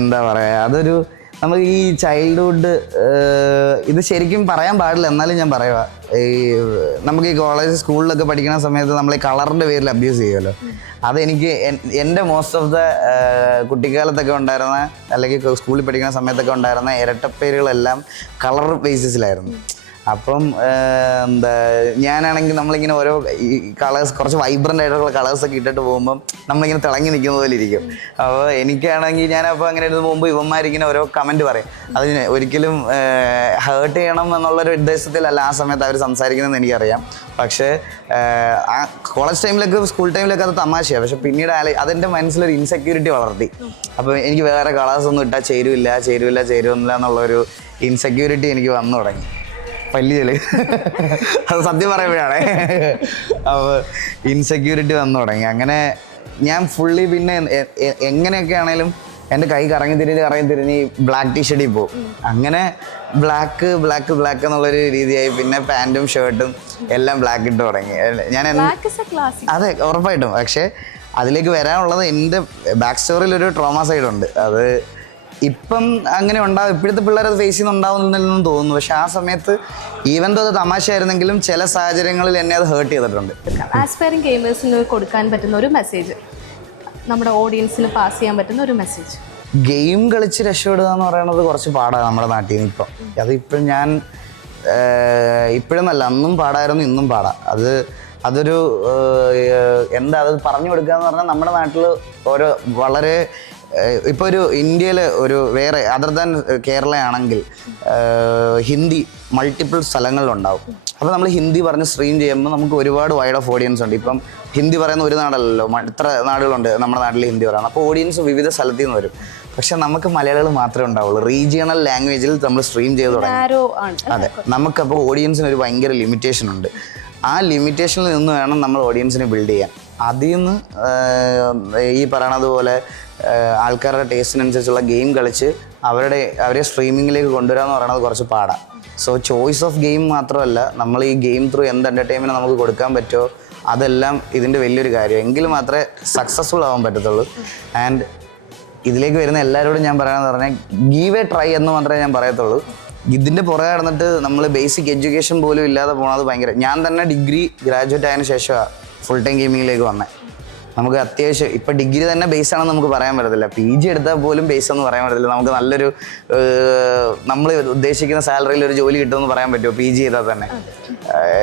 എന്താ പറയുക, അതൊരു നമുക്ക് ഈ ചൈൽഡ്ഹുഡ് ഇത് ശരിക്കും പറയാൻ പാടില്ല, എന്നാലും ഞാൻ പറയുക. ഈ നമുക്ക് ഈ കോളേജ് സ്കൂളിലൊക്കെ പഠിക്കുന്ന സമയത്ത് നമ്മൾ ഈ കളറിൻ്റെ പേരിൽ അബ്യൂസ് ചെയ്യുമല്ലോ. അതെനിക്ക് എൻ്റെ മോസ്റ്റ് ഓഫ് ദ കുട്ടിക്കാലത്തൊക്കെ ഉണ്ടായിരുന്ന, അല്ലെങ്കിൽ സ്കൂളിൽ പഠിക്കുന്ന സമയത്തൊക്കെ ഉണ്ടായിരുന്ന ഇരട്ടപ്പേരുകളെല്ലാം കളർ ബേസിസിലായിരുന്നു. അപ്പം എന്താ ഞാനാണെങ്കിൽ നമ്മളിങ്ങനെ ഓരോ ഈ കളേഴ്സ്, കുറച്ച് വൈബ്രൻ്റ് ആയിട്ടുള്ള കളേഴ്സൊക്കെ ഇട്ടിട്ട് പോകുമ്പം നമ്മളിങ്ങനെ തിളങ്ങി നിൽക്കുന്ന പോലെ ഇരിക്കും. അപ്പോൾ എനിക്കാണെങ്കിൽ ഞാനപ്പോൾ അങ്ങനെ ഇരുന്ന് പോകുമ്പോൾ ഇവന്മാരിങ്ങനെ ഓരോ കമൻറ്റ് പറയും. അതിന് ഒരിക്കലും ഹേർട്ട് ചെയ്യണം എന്നുള്ളൊരു ഉദ്ദേശത്തിലല്ല ആ സമയത്ത് അവർ സംസാരിക്കുന്നതെന്ന് എനിക്കറിയാം. പക്ഷേ ആ കോളേജ് ടൈമിലൊക്കെ സ്കൂൾ ടൈമിലൊക്കെ അത് തമാശയാണ്. പക്ഷെ പിന്നീട് അതെൻ്റെ മനസ്സിലൊരു ഇൻസെക്യൂരിറ്റി വളർത്തി. അപ്പോൾ എനിക്ക് വേറെ കളേഴ്സൊന്നും ഇട്ടാൽ ചേരുന്നില്ല എന്നുള്ളൊരു ഇൻസെക്യൂരിറ്റി എനിക്ക് വന്നു തുടങ്ങി. പല്ലിയല് അത് സത്യം പറയുമ്പോഴാണേ. അപ്പോൾ ഇൻസെക്യൂരിറ്റി വന്നു തുടങ്ങി. അങ്ങനെ ഞാൻ ഫുള്ളി പിന്നെ എങ്ങനെയൊക്കെ ആണെങ്കിലും എൻ്റെ കൈ കറങ്ങി തിരിഞ്ഞ് ബ്ലാക്ക് ടീഷർട്ടിൽ പോകും. അങ്ങനെ ബ്ലാക്ക് എന്നുള്ളൊരു രീതിയായി. പിന്നെ പാൻറ്റും ഷർട്ടും എല്ലാം ബ്ലാക്ക് ഇട്ട് തുടങ്ങി. അതെ, ഉറപ്പായിട്ടും. പക്ഷേ അതിലേക്ക് വരാനുള്ളത് എൻ്റെ ബാക്ക് സ്റ്റോറിയിൽ ഒരു ട്രോമ സൈഡുണ്ട്. അത് ഇപ്പം അങ്ങനെ ഉണ്ടാവും, ഇപ്പോഴത്തെ പിള്ളേർ അത് ഫേസ് ചെയ്യുന്നുണ്ടാവുന്നില്ലെന്ന് തോന്നുന്നു. പക്ഷെ ആ സമയത്ത് ഈവൻ അത് തമാശയായിരുന്നെങ്കിലും ചില സാഹചര്യങ്ങളിൽ എന്നെ അത് ഹേർട്ട് ചെയ്തിട്ടുണ്ട്. ആസ്പയറിംഗ് ഗെയിമേഴ്സിന് കൊടുക്കാൻ പറ്റുന്ന ഒരു മെസ്സേജ്, നമ്മുടെ ഓഡിയൻസിന് പാസ് ചെയ്യാൻ പറ്റുന്ന ഒരു മെസ്സേജ്. ഗെയിം കളിച്ച് രക്ഷപ്പെടുക എന്ന് പറയുന്നത് കുറച്ച് പാടാണ് നമ്മുടെ നാട്ടിൽ നിന്ന് ഇപ്പം. അതിപ്പം ഞാൻ ഇപ്പോഴൊന്നല്ല, അന്നും പാടായിരുന്നു, ഇന്നും പാടാം. അതൊരു അത് പറഞ്ഞു കൊടുക്കുക എന്ന് പറഞ്ഞാൽ നമ്മുടെ നാട്ടിൽ ഓരോ വളരെ ഇപ്പോൾ ഒരു ഇന്ത്യയിൽ ഒരു വേറെ അതർ ദാൻ കേരള ആണെങ്കിൽ ഹിന്ദി മൾട്ടിപ്പിൾ സ്ഥലങ്ങളിലുണ്ടാവും. അപ്പോൾ നമ്മൾ ഹിന്ദി പറഞ്ഞ് സ്ട്രീം ചെയ്യുമ്പോൾ നമുക്ക് ഒരുപാട് വൈഡ് ഓഫ് ഓഡിയൻസ് ഉണ്ട്. ഇപ്പം ഹിന്ദി പറയുന്ന ഒരു നാടല്ലല്ലോ, ഇത്ര നാടുകളുണ്ട് നമ്മുടെ നാട്ടിൽ ഹിന്ദി പറയുന്നത്. അപ്പോൾ ഓഡിയൻസ് വിവിധ സ്ഥലത്തു നിന്ന് വരും. പക്ഷെ നമുക്ക് മലയാളികൾ മാത്രമേ ഉണ്ടാവുള്ളൂ. റീജിയണൽ ലാംഗ്വേജിൽ നമ്മൾ സ്ട്രീം ചെയ്ത് തുടങ്ങി. അതെ, നമുക്കപ്പോൾ ഓഡിയൻസിന് ഒരു ഭയങ്കര ലിമിറ്റേഷൻ ഉണ്ട്. ആ ലിമിറ്റേഷനിൽ നിന്ന് വേണം നമ്മൾ ഓഡിയൻസിനെ ബിൽഡ് ചെയ്യാൻ. അതിൽ നിന്ന് ഈ പറയണതുപോലെ ആൾക്കാരുടെ ടേസ്റ്റിനനുസരിച്ചുള്ള ഗെയിം കളിച്ച് അവരെ സ്ട്രീമിങ്ങിലേക്ക് കൊണ്ടുവരിക എന്ന് പറയുന്നത് കുറച്ച് പാടാണ്. സോ ചോയ്സ് ഓഫ് ഗെയിം മാത്രമല്ല, നമ്മൾ ഈ ഗെയിം ത്രൂ എന്ത് എൻ്റർടൈൻമെൻറ്റ് നമുക്ക് കൊടുക്കാൻ പറ്റുമോ അതെല്ലാം ഇതിൻ്റെ വലിയൊരു കാര്യം. എങ്കിൽ മാത്രമേ സക്സസ്ഫുൾ ആവാൻ പറ്റത്തുള്ളൂ. ആൻഡ് ഇതിലേക്ക് വരുന്ന എല്ലാവരോടും ഞാൻ പറയണമെന്ന് പറഞ്ഞാൽ ഗീവ് എ ട്രൈ എന്ന് മാത്രമേ ഞാൻ പറയത്തുള്ളൂ. ഇതിൻ്റെ പുറകെ നടന്നിട്ട് നമ്മൾ ബേസിക് എഡ്യൂക്കേഷൻ പോലും ഇല്ലാതെ പോണത് ഭയങ്കര. ഞാൻ തന്നെ ഡിഗ്രി ഗ്രാജുവേറ്റ് ആയതിനു ശേഷമാണ് ഫുൾ ടൈം ഗെയിമിങ്ങിലേക്ക് വന്നത്. നമുക്ക് അത്യാവശ്യം ഇപ്പം ഡിഗ്രി തന്നെ ബേസ് ആണെന്ന് നമുക്ക് പറയാൻ പറ്റത്തില്ല. PG എടുത്താൽ പോലും ബേസ് എന്ന് പറയാൻ പറ്റത്തില്ല. നമുക്ക് നല്ലൊരു നമ്മൾ ഉദ്ദേശിക്കുന്ന സാലറിയിൽ ഒരു ജോലി കിട്ടുമെന്ന് പറയാൻ പറ്റുമോ PG ചെയ്താൽ തന്നെ?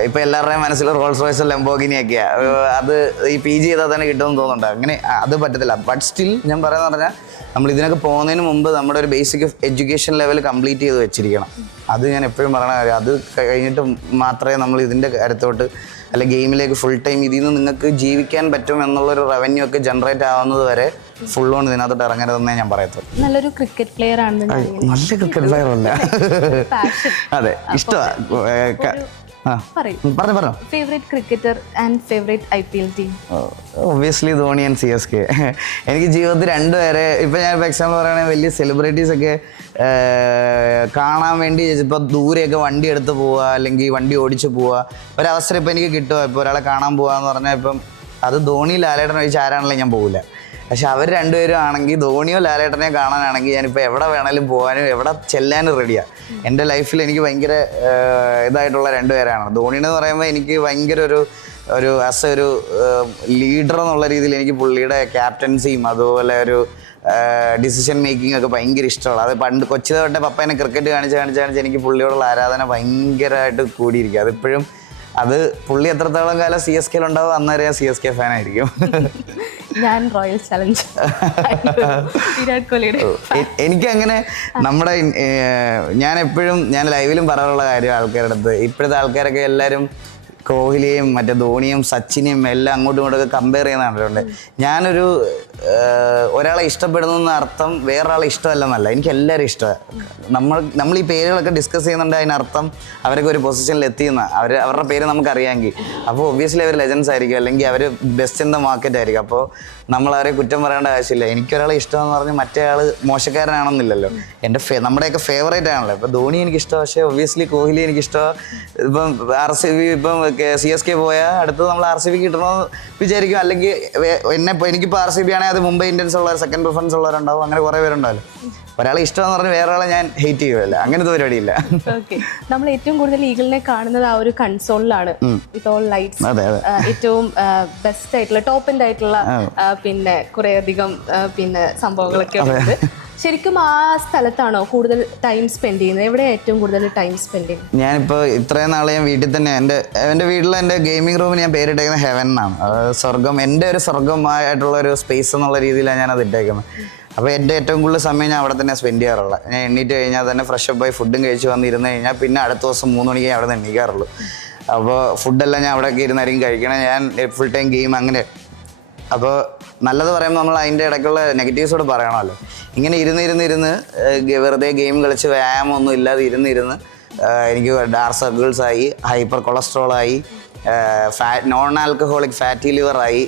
ഇപ്പം എല്ലാവരുടെയും മനസ്സിൽ റോൾസ് റോയ്സ് ലംബോർഗിനിയൊക്കെയാണ്. അത് ഈ PG ചെയ്താൽ തന്നെ കിട്ടുമെന്ന് തോന്നുന്നുണ്ട്. അങ്ങനെ അത് പറ്റത്തില്ല. ബട്ട് സ്റ്റിൽ ഞാൻ പറയുന്നത് പറഞ്ഞാൽ നമ്മൾ ഇതിനൊക്കെ പോകുന്നതിന് മുമ്പ് നമ്മുടെ ഒരു ബേസിക് എഡ്യൂക്കേഷൻ ലെവൽ കംപ്ലീറ്റ് ചെയ്ത് വെച്ചിരിക്കണം. അത് ഞാൻ എപ്പോഴും പറയണ കാര്യം. അത് കഴിഞ്ഞിട്ട് മാത്രമേ നമ്മൾ ഇതിൻ്റെ കാര്യത്തോട്ട് അല്ലെ ഗെയിമിലേക്ക് ഫുൾ ടൈം ഇതിൽ നിന്ന് നിങ്ങൾക്ക് ജീവിക്കാൻ പറ്റും എന്നുള്ളൊരു റവന്യൂ ഒക്കെ ജനറേറ്റ് ആവുന്നത് വരെ ഫുൾ ഓൺ ഇതിനകത്തോട്ട് ഇറങ്ങരുതെന്നേ ഞാൻ പറയത്തുള്ളൂ. നല്ലൊരു ക്രിക്കറ്റ് പ്ലെയർ ആണ്. നല്ല ക്രിക്കറ്റ് പ്ലെയർ അല്ല. അതെ, ഇഷ്ടമാണ്. പറഞ്ഞു favourite cricketer and favourite IPL team? Obviously Dhoni and CSK. എനിക്ക് ജീവിതത്തിൽ രണ്ടുപേരെ ഇപ്പം ഞാൻ ഇപ്പോൾ എക്സാമ്പിൾ പറയുകയാണെങ്കിൽ വലിയ സെലിബ്രിറ്റീസൊക്കെ കാണാൻ വേണ്ടി ഇപ്പോൾ ദൂരെയൊക്കെ വണ്ടി എടുത്ത് പോവുക അല്ലെങ്കിൽ വണ്ടി ഓടിച്ച് പോവുക ഒരവസരം ഇപ്പം എനിക്ക് കിട്ടുക. ഇപ്പോൾ ഒരാളെ കാണാൻ പോവുക എന്ന് പറഞ്ഞാൽ ഇപ്പം അത് ധോണി ലാലേട്ടൻ ഒഴിച്ച് ആരാണെങ്കിലും ഞാൻ പോകില്ല. പക്ഷെ അവർ രണ്ടുപേരും ആണെങ്കിൽ ധോണിയോ ലാലേട്ടനെയോ കാണാനാണെങ്കിൽ ഞാനിപ്പോൾ എവിടെ വേണമെങ്കിലും പോകാനും എവിടെ ചെല്ലാനും റെഡിയാണ്. എൻ്റെ ലൈഫിൽ എനിക്ക് ഭയങ്കര ഇതായിട്ടുള്ള രണ്ടുപേരാണ്. ധോണിയെന്ന് പറയുമ്പോൾ എനിക്ക് ഭയങ്കര ഒരു ആസ് ഒരു ലീഡർ എന്നുള്ള രീതിയിൽ എനിക്ക് പുള്ളിയുടെ ക്യാപ്റ്റൻസിയും അതുപോലെ ഒരു ഡിസിഷൻ മേക്കിംഗ് ഒക്കെ ഭയങ്കര ഇഷ്ടമുള്ള. അത് പണ്ട് കൊച്ചി തൊട്ടേ പപ്പേനെ ക്രിക്കറ്റ് കാണിച്ച് എനിക്ക് പുള്ളിയോടുള്ള ആരാധന ഭയങ്കരമായിട്ട് കൂടിയിരിക്കുക. അതിപ്പോഴും അത് പുള്ളി എത്രത്തോളം കാലം CSK ഉണ്ടാവും അന്നേരം ഞാൻ CSK ഫാൻ ആയിരിക്കും. ഞാൻ റോയൽ ചലഞ്ചർ വിരാട് കോഹ്ലിയുടെ. എനിക്കങ്ങനെ നമ്മുടെ ഞാൻ എപ്പോഴും ഞാൻ ലൈവിലും പറയാനുള്ള കാര്യം ആൾക്കാരുടെ അടുത്ത്, ഇപ്പോഴത്തെ ആൾക്കാരൊക്കെ എല്ലാവരും കോഹ്ലിയെയും മറ്റേ ധോണിയും സച്ചിനെയും എല്ലാം അങ്ങോട്ടും ഇങ്ങോട്ടൊക്കെ കമ്പയർ ചെയ്യുന്നതുകൊണ്ട് ഞാനൊരു ഒരാളെ ഇഷ്ടപ്പെടുന്ന അർത്ഥം വേറൊരാളെ ഇഷ്ടമല്ലെന്നല്ല. എനിക്ക് എല്ലാവരും ഇഷ്ടമാണ്. നമ്മൾ ഈ പേരുകളൊക്കെ ഡിസ്കസ് ചെയ്യുന്നുണ്ട്. അതിനർത്ഥം അവരൊക്കെ ഒരു പൊസിഷനിൽ എത്തിയെന്ന അവരുടെ പേര് നമുക്കറിയാമെങ്കിൽ അപ്പോൾ ഒബ്വിയസ്ലി അവർ ലെജൻസ് ആയിരിക്കും, അല്ലെങ്കിൽ അവർ ബെസ്റ്റ് ഇൻ ദ മാർക്കറ്റ് ആയിരിക്കും. അപ്പോൾ നമ്മളവരെ കുറ്റം പറയേണ്ട ആവശ്യമില്ല. എനിക്കൊരാളെ ഇഷ്ടമെന്ന് പറഞ്ഞ് മറ്റേ ആൾ മോശക്കാരനാണെന്നില്ലല്ലോ. എൻ്റെ നമ്മുടെയൊക്കെ ഫേവറേറ്റ് ആണല്ലോ. ഇപ്പോൾ ധോണി എനിക്കിഷ്ടമാണ്, പക്ഷേ ഒബ്വിയസ്ലി കോഹ്ലി എനിക്കിഷ്ടമാണ്. ഇപ്പം RCB ഇപ്പം CSK പോയാൽ അടുത്തത് നമ്മൾ RCB കിട്ടണമെന്ന് വിചാരിക്കും. അല്ലെങ്കിൽ എനിക്കിപ്പോൾ RCB ആണെങ്കിൽ അത് മുംബൈ ഇന്ത്യൻസ് ഉള്ള സെക്കൻഡ് പ്രിഫറൻസ് ഉള്ളവരുണ്ടാവും. അങ്ങനെ കുറേ പേരുണ്ടാവല്ലോ. ഒരാളെ ഇഷ്ടമെന്ന് പറഞ്ഞ് വേറെ ആളെ ഞാൻ ഹെയ്റ്റ് ചെയ്യുമല്ല. അങ്ങനത്തെ പരിപാടിയില്ല. നമ്മൾ ഏറ്റവും കൂടുതൽ ഈഗിളിനെ കാണുന്നത് ആ ഒരു കൺസോളിലാണ്. വിത്ത് ഓൾ ലൈറ്റ്സ് ഏറ്റവും ബെസ്റ്റ് ആയിട്ടുള്ള ടോപ്പ് എൻഡ് ആയിട്ടുള്ള പിന്നെ കുറേ അധികം പിന്നെ സംഭവങ്ങളൊക്കെ ഉണ്ട്. ശരിക്കും ആ സ്ഥലത്താണോ കൂടുതൽ ടൈം സ്പെൻഡ് ചെയ്യുന്നത്? എവിടെ ഏറ്റവും കൂടുതൽ ടൈം സ്പെൻഡ് ചെയ്യുന്നത്? ഞാനിപ്പോൾ ഇത്രയും നാളെ ഞാൻ വീട്ടിൽ തന്നെ എൻ്റെ വീട്ടിൽ എൻ്റെ ഗെയിമിംഗ് റൂമിൽ ഞാൻ പേരിട്ടേക്കുന്നത് ഹെവൻ എന്നാണ്. സ്വർഗം, എൻ്റെ ഒരു സ്വർഗമായിട്ടുള്ള ഒരു സ്പേസ് എന്നുള്ള രീതിയിലാണ് ഞാനത് ഇട്ടേക്കുന്നത്. അപ്പോൾ എൻ്റെ ഏറ്റവും കൂടുതൽ സമയം ഞാൻ അവിടെ തന്നെ സ്പെൻഡ് ചെയ്യാറുള്ളത്. ഞാൻ എണ്ണീറ്റ് കഴിഞ്ഞാൽ തന്നെ ഫ്രഷപ്പ് ആയി ഫുഡും കഴിച്ച് വന്നിരുന്ന് കഴിഞ്ഞാൽ പിന്നെ അടുത്ത ദിവസം 3 മണിക്ക് അവിടെ നിന്ന് എണ്ണീക്കാറുള്ളൂ. അപ്പോൾ ഫുഡെല്ലാം ഞാൻ അവിടെയൊക്കെ ഇരുന്നായിരിക്കും കഴിക്കണം. ഞാൻ ഫുൾ ടൈം ഗെയിം അങ്ങനെ. അപ്പോൾ നല്ലത് പറയുമ്പോൾ നമ്മൾ അതിൻ്റെ ഇടയ്ക്കുള്ള നെഗറ്റീവ്സോട് പറയണമല്ലോ. ഇങ്ങനെ ഇരുന്ന് വെറുതെ ഗെയിം കളിച്ച് വ്യായാമമൊന്നും ഇല്ലാതെ ഇരുന്ന് എനിക്ക് ഡാർക്ക് സർക്കിൾസായി, ഹൈപ്പർ കൊളസ്ട്രോളായി, നോൺ ആൽക്കഹോളിക് ഫാറ്റി ലിവറായി.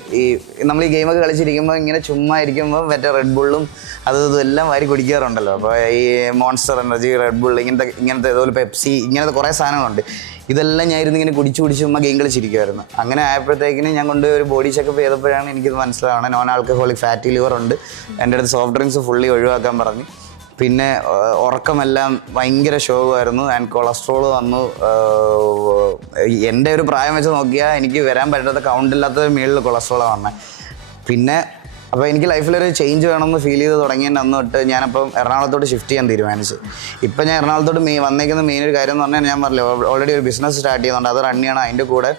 നമ്മൾ ഈ ഗെയിമൊക്കെ കളിച്ചിരിക്കുമ്പോൾ ഇങ്ങനെ ചുമ്മാ ഇരിക്കുമ്പോൾ മറ്റേ റെഡ് ബുള്ളും അതും എല്ലാം വാരി കുടിക്കാറുണ്ടല്ലോ. അപ്പോൾ ഈ മോൺസ്റ്റർ എനർജി, റെഡ് ബുൾ, ഇങ്ങനത്തെ ഇതുപോലെ പെപ്സി, ഇങ്ങനത്തെ കുറേ സാധനങ്ങളുണ്ട്. ഇതെല്ലാം ഞാൻ ഇങ്ങനെ കുടിച്ച് ചുമ്മാ ഗെയിം കളിച്ചിരിക്കുമായിരുന്നു. അങ്ങനെ ആയപ്പോഴത്തേക്കിന് ഞാൻ കൊണ്ട് ഒരു ബോഡി ചെക്കപ്പ് ചെയ്തപ്പോഴാണ് എനിക്കിത് മനസ്സിലാവണം നോൺ ആൽക്കഹോളിക് ഫാറ്റി ലിവർ ഉണ്ട്. എൻ്റെ അടുത്ത് സോഫ്റ്റ് ഡ്രിങ്ക്സ് ഫുള്ളി ഒഴിവാക്കാൻ പറഞ്ഞു. പിന്നെ ഉറക്കമെല്ലാം ഭയങ്കര ശോകമായിരുന്നു. ആൻഡ് കൊളസ്ട്രോൾ വന്നു. എൻ്റെ ഒരു പ്രായം വെച്ച് നോക്കിയാൽ എനിക്ക് വരാൻ പറ്റാത്ത കൗണ്ടില്ലാത്ത മേളിൽ കൊളസ്ട്രോളാണ് വന്നത്. പിന്നെ അപ്പോൾ എനിക്ക് ലൈഫിലൊരു ചേഞ്ച് വേണമെന്ന് ഫീൽ ചെയ്ത് തുടങ്ങിയതിൻ്റെ അന്ന് തൊട്ട് ഞാനപ്പം എറണാകുളത്തോട്ട് ഷിഫ്റ്റ് ചെയ്യാൻ തീരുമാനിച്ചു. ഇപ്പം ഞാൻ എറണാകുളത്തോട്ട് വന്നേക്കുന്ന മെയിൻ ഒരു കാര്യം എന്ന് പറഞ്ഞാൽ ഞാൻ പറഞ്ഞില്ല, ഓൾറെഡി ഒരു ബിസിനസ് സ്റ്റാർട്ട് ചെയ്യുന്നുണ്ട്. അത് റൺ ചെയ്യണം. അതിൻ്റെ കൂടെ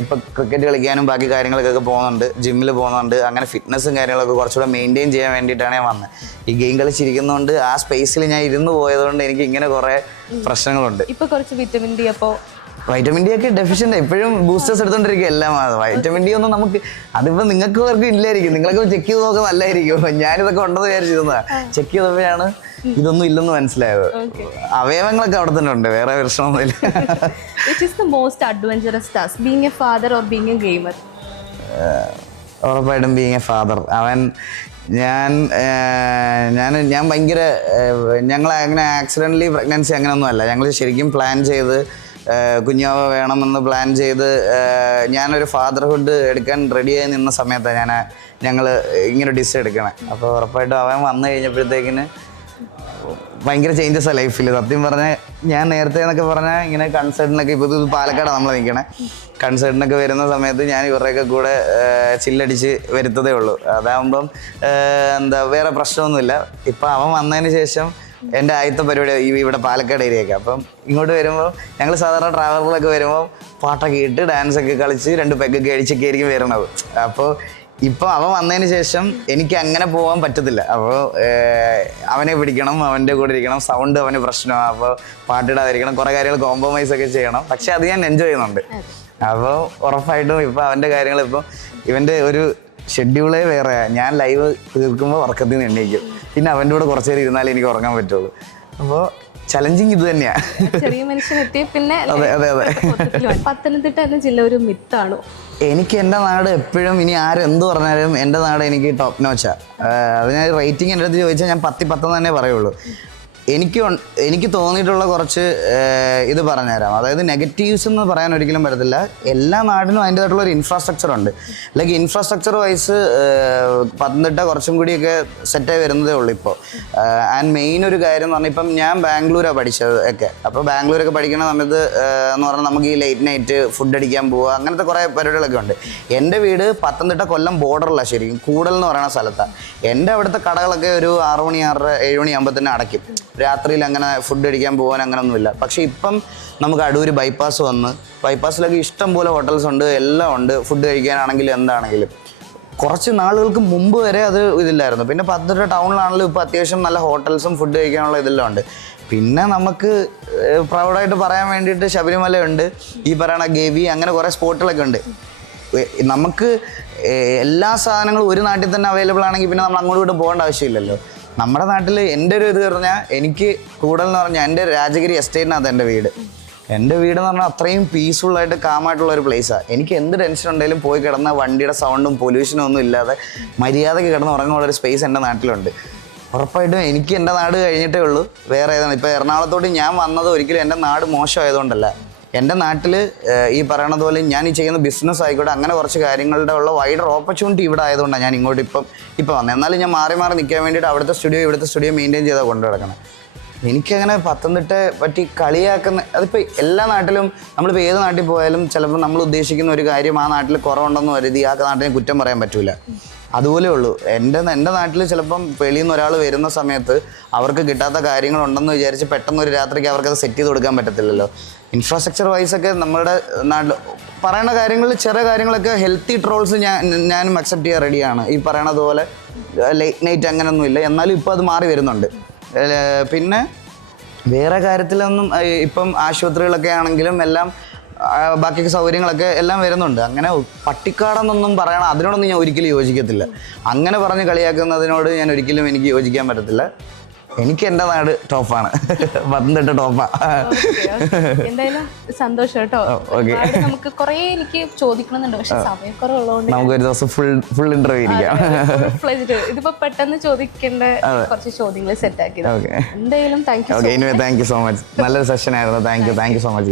ഇപ്പം ക്രിക്കറ്റ് കളിക്കാനും ബാക്കി കാര്യങ്ങൾക്കൊക്കെ പോകുന്നുണ്ട്, ജിമ്മിൽ പോകുന്നുണ്ട്. അങ്ങനെ ഫിറ്റ്നസ്സും കാര്യങ്ങളൊക്കെ കുറച്ചുകൂടെ മെയിൻറ്റെയിൻ ചെയ്യാൻ വേണ്ടിയിട്ടാണ് ഞാൻ വന്നത്. ഈ ഗെയിം കളിച്ചിരിക്കുന്നതുകൊണ്ട് ആ സ്പേസിൽ ഞാൻ ഇരുന്ന് പോയതുകൊണ്ട് എനിക്ക് ഇങ്ങനെ കുറേ പ്രശ്നങ്ങളുണ്ട്. ഇപ്പോൾ കുറച്ച് വിറ്റമിൻ ഡി, അപ്പോൾ വൈറ്റമിൻ ഡി ഒക്കെ ഡെഫിഷ്യൻ്റ്. എപ്പോഴും ബൂസ്റ്റേഴ്സ് എടുത്തോണ്ടിരിക്കുക എല്ലാം. വൈറ്റമിൻ ഡി ഒന്നും നമുക്ക് അതിപ്പോൾ നിങ്ങൾക്ക് പേർക്ക് ഇല്ലായിരിക്കും. നിങ്ങളൊക്കെ ചെക്ക് ചെയ്ത് നോക്കാൻ നല്ലതായിരിക്കും. ഞാനിതൊക്കെ ഉണ്ടെന്ന് വിചാരിച്ചിരുന്നതാണ്. ചെക്ക് ചെയ്തപ്പോഴാണ് ഇതൊന്നും ഇല്ലെന്ന് മനസ്സിലായത്. അവയവങ്ങളൊക്കെ അവിടെ തന്നെ ഉണ്ട്, വേറെ പ്രശ്നമൊന്നുമില്ല. Which is the most adventurous task, being a father or being a gamer? ഉറപ്പായിട്ടും ബീങ് എ ഫാദർ. അവൻ ഞാൻ ഭയങ്കര ഞങ്ങൾ അങ്ങനെ ആക്സിഡൻ്റലി പ്രഗ്നൻസി അങ്ങനെയൊന്നും അല്ല. ഞങ്ങൾ ശരിക്കും പ്ലാൻ ചെയ്ത് കുഞ്ഞാവ വേണമെന്ന് പ്ലാൻ ചെയ്ത് ഞാനൊരു ഫാദർഹുഡ് എടുക്കാൻ റെഡിയായി നിന്ന സമയത്താണ് ഞങ്ങൾ ഇങ്ങനെ ഡിസിഷൻ എടുക്കണേ. അപ്പോൾ ഉറപ്പായിട്ടും അവൻ വന്നു കഴിഞ്ഞപ്പോഴത്തേക്കിന് ഭയങ്കര ചേഞ്ചസ് ആ ലൈഫിൽ. സത്യം പറഞ്ഞാൽ ഞാൻ നേരത്തെ എന്നൊക്കെ പറഞ്ഞാൽ ഇങ്ങനെ കൺസേർട്ടിനൊക്കെ ഇപ്പോൾ ഇത് പാലക്കാടാണ് നമ്മൾ നിൽക്കണേ. കൺസേർട്ടിനൊക്കെ വരുന്ന സമയത്ത് ഞാൻ ഇവരുടെയൊക്കെ കൂടെ ചില്ലടിച്ച് വരുത്തതേ ഉള്ളൂ. അതാകുമ്പം എന്താ വേറെ പ്രശ്നമൊന്നുമില്ല. ഇപ്പം അവൻ വന്നതിന് ശേഷം എൻ്റെ ആദ്യത്തെ പരിപാടി ഇവിടെ പാലക്കാട് ഏരിയയൊക്കെ. അപ്പം ഇങ്ങോട്ട് വരുമ്പോൾ ഞങ്ങൾ സാധാരണ ട്രാവലറിലൊക്കെ വരുമ്പോൾ പാട്ടൊക്കെ ഇട്ട് ഡാൻസൊക്കെ കളിച്ച് 2 പെഗ്ഗൊക്കെ അടിച്ചൊക്കെ ആയിരിക്കും വരണത്. അപ്പോൾ ഇപ്പോൾ അവൻ വന്നതിന് ശേഷം എനിക്ക് അങ്ങനെ പോകാൻ പറ്റത്തില്ല. അപ്പോൾ അവനെ പിടിക്കണം, അവൻ്റെ കൂടെ ഇരിക്കണം, സൗണ്ട് അവന് പ്രശ്നമാണ്. അപ്പോൾ പാട്ടിടാതിരിക്കണം, കുറേ കാര്യങ്ങൾ കോംപ്രമൈസ് ഒക്കെ ചെയ്യണം. പക്ഷെ അത് ഞാൻ എൻജോയ് ചെയ്യുന്നുണ്ട്. അപ്പോൾ ഉറപ്പായിട്ടും ഇപ്പോൾ അവൻ്റെ കാര്യങ്ങൾ ഇപ്പോൾ ഇവൻ്റെ ഒരു ഷെഡ്യൂളേ വേറെയാണ്. ഞാൻ ലൈവ് തീർക്കുമ്പോൾ ഉറക്കത്തിൽ നിന്ന് എണ്ണീക്കും. പിന്നെ അവൻ്റെ കൂടെ കുറച്ച് നേരം ഇരുന്നാലേ എനിക്ക് ഉറങ്ങാൻ പറ്റുള്ളൂ. അപ്പോൾ ചലഞ്ചിങ് ഇത് തന്നെയാണ്. ചെറിയ മനുഷ്യനെത്തി പിന്നെ അതെ അതെ അതെ. പത്തനംതിട്ട എന്ന ജില്ല ഒരു മിത്താണോ? എനിക്ക് എൻ്റെ നാട് എപ്പോഴും ഇനി ആരെന്ത് പറഞ്ഞാലും എൻ്റെ നാട് എനിക്ക് ടോപ്പ് നോച്ചാണ്. അത് ഞാൻ റേറ്റിംഗ് എൻ്റെ അടുത്ത് ചോദിച്ചാൽ ഞാൻ 10 തന്നെ പറയുള്ളൂ. എനിക്ക് തോന്നിയിട്ടുള്ള കുറച്ച് ഇത് പറഞ്ഞുതരാം. അതായത് നെഗറ്റീവ്സ് എന്ന് പറയാൻ ഒരിക്കലും പറ്റത്തില്ല. എല്ലാ നാടിനും അതിൻ്റെതായിട്ടുള്ള ഒരു ഇൻഫ്രാസ്ട്രക്ചർ ഉണ്ട്. ലൈക്ക് ഇൻഫ്രാസ്ട്രക്ചർ വൈസ് പത്തനംതിട്ട കുറച്ചും കൂടിയൊക്കെ സെറ്റായി വരുന്നതേ ഉള്ളൂ ഇപ്പോൾ. ആൻഡ് മെയിൻ ഒരു കാര്യം എന്ന് പറഞ്ഞാൽ ഇപ്പം ഞാൻ ബാംഗ്ലൂരാണ് പഠിച്ചത് ഒക്കെ. അപ്പോൾ ബാംഗ്ലൂരൊക്കെ പഠിക്കുന്ന സമയത്ത് എന്ന് പറഞ്ഞാൽ നമുക്ക് ഈ ലേറ്റ് നൈറ്റ് ഫുഡ് അടിക്കാൻ പോവുക അങ്ങനത്തെ കുറേ പരിപാടികളൊക്കെ ഉണ്ട്. എൻ്റെ വീട് പത്തനംതിട്ട കൊല്ലം ബോർഡറിലാണ്, ശരിക്കും കൂടൽ എന്ന് പറയുന്ന സ്ഥലത്താണ്. എൻ്റെ അവിടുത്തെ കടകളൊക്കെ ഒരു 6 മണി 6:30 7 മണിയാകുമ്പോൾ തന്നെ അടയ്ക്കും. രാത്രിയിൽ അങ്ങനെ ഫുഡ് അടിക്കാൻ പോകാൻ അങ്ങനെയൊന്നുമില്ല. പക്ഷേ ഇപ്പം നമുക്ക് അടൂർ ബൈപ്പാസ് വന്ന് ബൈപ്പാസിലൊക്കെ ഇഷ്ടം പോലെ ഹോട്ടൽസ് ഉണ്ട്, എല്ലാം ഉണ്ട്. ഫുഡ് കഴിക്കാനാണെങ്കിലും എന്താണെങ്കിലും. കുറച്ച് നാളുകൾക്ക് മുമ്പ് വരെ അത് ഇതില്ലായിരുന്നു. പിന്നെ പത്തനംതിട്ട ടൗണിലാണെങ്കിലും ഇപ്പോൾ അത്യാവശ്യം നല്ല ഹോട്ടൽസും ഫുഡ് കഴിക്കാനുള്ള ഇതെല്ലാം ഉണ്ട്. പിന്നെ നമുക്ക് പ്രൗഡായിട്ട് പറയാൻ വേണ്ടിയിട്ട് ശബരിമല ഉണ്ട്, ഈ പറയുന്ന ഗവി, അങ്ങനെ കുറേ സ്പോട്ടുകളൊക്കെ ഉണ്ട്. നമുക്ക് എല്ലാ സാധനങ്ങളും ഒരു നാട്ടിൽ തന്നെ അവൈലബിൾ ആണെങ്കിൽ പിന്നെ നമ്മൾ അങ്ങോട്ട് ഇങ്ങോട്ട് പോകേണ്ട ആവശ്യമില്ലല്ലോ. നമ്മുടെ നാട്ടിൽ എൻ്റെ ഒരു ഇത് പറഞ്ഞാൽ എനിക്ക് കൂടുതൽ എന്ന് പറഞ്ഞാൽ എൻ്റെ രാജഗിരി എസ്റ്റേറ്റിനകത്ത് എൻ്റെ വീട്. എൻ്റെ വീട് എന്ന് പറഞ്ഞാൽ അത്രയും പീസ്ഫുള്ളായിട്ട് കാമായിട്ടുള്ള ഒരു പ്ലേസാണ്. എനിക്ക് എന്ത് ടെൻഷൻ ഉണ്ടെങ്കിലും പോയി കിടന്ന വണ്ടിയുടെ സൗണ്ടും പൊല്യൂഷനും ഒന്നും ഇല്ലാതെ മര്യാദയ്ക്ക് കിടന്ന് ഉറങ്ങാനുള്ളൊരു സ്പേസ് എൻ്റെ നാട്ടിലുണ്ട്. ഉറപ്പായിട്ടും എനിക്ക് എൻ്റെ നാട് കഴിഞ്ഞിട്ടേ ഉള്ളൂ വേറെ ഏതാണ്. ഇപ്പോൾ എറണാകുളത്തോട്ട് ഞാൻ വന്നത് ഒരിക്കലും എൻ്റെ നാട് മോശമായതുകൊണ്ടല്ല. എൻ്റെ നാട്ടിൽ ഈ പറയണത് പോലെ ഞാൻ ഈ ചെയ്യുന്ന ബിസിനസ് ആയിക്കോട്ടെ, അങ്ങനെ കുറച്ച് കാര്യങ്ങളുടെ ഉള്ള വൈഡർ ഓപ്പർച്യൂണിറ്റി ഇവിടെ ആയതുകൊണ്ടാണ് ഞാൻ ഇങ്ങോട്ട് ഇപ്പം വന്നത്. എന്നാലും ഞാൻ മാറി നിൽക്കാൻ വേണ്ടിയിട്ട് അവിടുത്തെ സ്റ്റുഡിയോ ഇവിടുത്തെ സ്റ്റുഡിയോ മെയിൻറ്റെയിൻ ചെയ്താൽ കൊണ്ടു നടക്കണം. എനിക്കങ്ങനെ പത്തനംതിട്ട പറ്റി കളിയാക്കുന്ന, അതിപ്പോൾ എല്ലാ നാട്ടിലും നമ്മളിപ്പോൾ ഏത് നാട്ടിൽ പോയാലും ചിലപ്പോൾ നമ്മൾ ഉദ്ദേശിക്കുന്ന ഒരു കാര്യം ആ നാട്ടിൽ കുറവുണ്ടെന്ന് കരുതി ആ നാട്ടിനെ കുറ്റം പറയാൻ പറ്റില്ല. അതുപോലെ ഉള്ളൂ. എൻ്റെ നാട്ടിൽ ചിലപ്പം വെളിയിൽ നിന്ന് ഒരാൾ വരുന്ന സമയത്ത് അവർക്ക് കിട്ടാത്ത കാര്യങ്ങളുണ്ടെന്ന് വിചാരിച്ച് പെട്ടെന്ന് ഒരു രാത്രിക്ക് അവർക്കത് സെറ്റ് ചെയ്ത് കൊടുക്കാൻ പറ്റത്തില്ലല്ലോ. ഇൻഫ്രാസ്ട്രക്ചർ വൈസൊക്കെ നമ്മുടെ നാട്ടിൽ പറയുന്ന കാര്യങ്ങളിൽ ചെറിയ കാര്യങ്ങളൊക്കെ ഹെൽത്തി ട്രോൾസ് ഞാനും അക്സെപ്റ്റ് ചെയ്യാൻ റെഡിയാണ്. ഈ പറയണത് പോലെ ലേറ്റ് നൈറ്റ് അങ്ങനെയൊന്നുമില്ല. എന്നാലും ഇപ്പോൾ അത് മാറി വരുന്നുണ്ട്. പിന്നെ വേറെ കാര്യത്തിലൊന്നും ഇപ്പം ആശുപത്രികളൊക്കെ ആണെങ്കിലും എല്ലാം ബാക്കി സൗകര്യങ്ങളൊക്കെ എല്ലാം വരുന്നുണ്ട്. അങ്ങനെ പട്ടിക്കാടെന്നൊന്നും പറയണം, അതിനോടൊന്നും ഞാൻ ഒരിക്കലും യോജിക്കത്തില്ല. അങ്ങനെ പറഞ്ഞ് കളിയാക്കുന്നതിനോട് ഞാൻ ഒരിക്കലും എനിക്ക് യോജിക്കാൻ പറ്റത്തില്ല. എനിക്ക് എൻ്റെ നാട് ടോപ്പാണ്, പത്തനംതിട്ട ടോപ്പാണ്. എന്തായാലും സന്തോഷം കേട്ടോ. നമുക്ക് കുറേ എനിക്ക് ചോദിക്കണമെന്നുണ്ട്, പക്ഷെ സമയക്കുറവുള്ളതുകൊണ്ട് നമുക്കൊരു ദിവസം ഫുൾ ഇന്റർവ്യൂ ഇരിക്കാം. ഇതിപ്പോ പെട്ടെന്ന് ചോദിക്കേണ്ട കുറച്ച് ചോദ്യങ്ങൾ സെറ്റ് ആക്കി. എന്തായാലും താങ്ക് യു സോ മച്ച്. നല്ലൊരു സെഷൻ ആയിരുന്നു. Thank you so much.